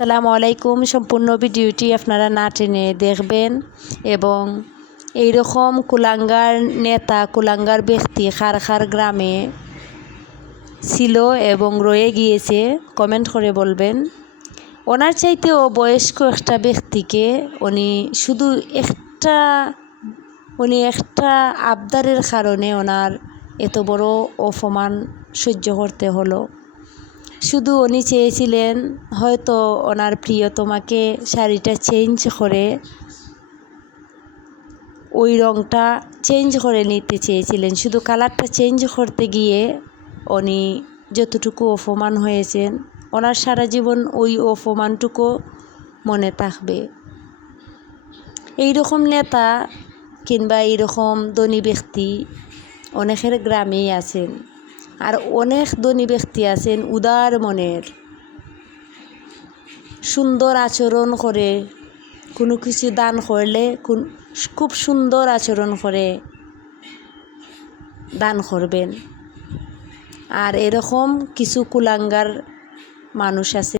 আসসালামু আলাইকুম। সম্পূর্ণ ভিডিওটি আপনারা না টেনে দেখবেন এবং এই রকম কুলাঙ্গার নেতা কুলাঙ্গার ব্যক্তি খার গ্রামে ছিল এবং রয়ে গিয়েছে কমেন্ট করে বলবেন। ওনার চাইতেও বয়স্ক একটা ব্যক্তিকে উনি একটা আবদারের কারণে ওনার এত বড় অপমান সহ্য করতে হলো। শুধু উনি চেয়েছিলেন হয়তো ওনার প্রিয়তমাকে শাড়িটা চেঞ্জ করে ওই রঙটা চেঞ্জ করে নিতে চেয়েছিলেন। শুধু কালারটা চেঞ্জ করতে গিয়ে উনি যতটুকু অপমান হয়েছেন ওনার সারা জীবন ওই অপমানটুকু মনে থাকবে। এইরকম নেতা কিংবা এইরকম ধনী ব্যক্তি অনেকের গ্রামেই আছেন, আর অনেক ধনী ব্যক্তি আছেন উদার মনের, সুন্দর আচরণ করে কোনো কিছু দান করলে খুব সুন্দর আচরণ করে দান করবেন। আর এরকম কিছু কুলাঙ্গার মানুষ আছে।